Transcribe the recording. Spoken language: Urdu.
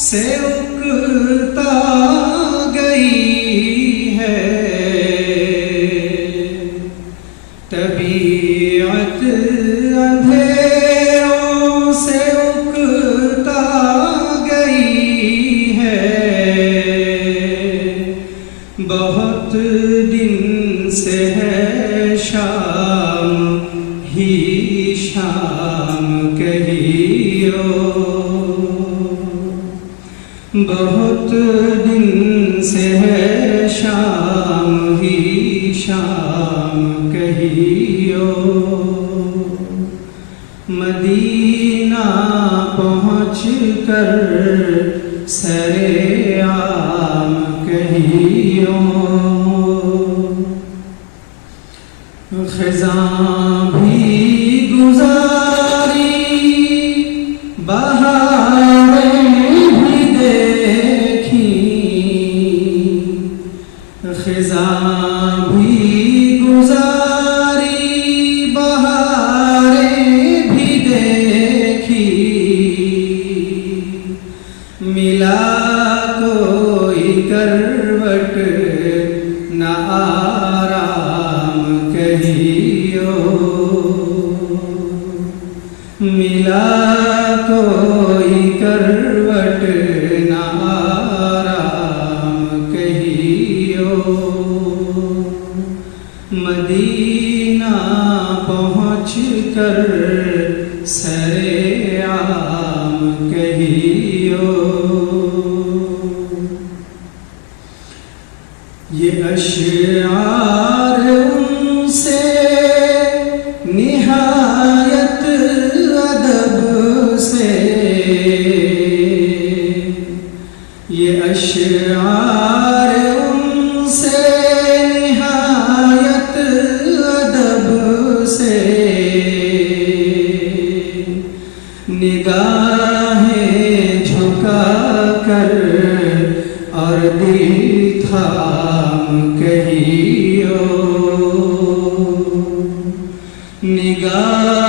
سے اکتا گئی ہے، طبیعت اندھیروں سے اکتا گئی ہے، بہت دن سے ہے شام ہی شام کہیو، بہت دن سے ہے شام ہی شام کہیو، مدینہ پہنچ کر سرے عام کہیو، خزاں بھی گزاری بہاریں بھی دیکھی، خزاں بھی گزاری بہاریں بھی دیکھی، ملا کوئی کروٹ نہ آرام کہیو، ملا کوئی کروٹ نہ آرام کہیو، مدینہ پہنچ کر سرے عام کہیو، یہ اشعار ان سے نہایت ادب سے، یہ اشعار ان سے نہایت ادب سے، نگاہیں جھکا کر اور دل تھام کہیو، نگاہ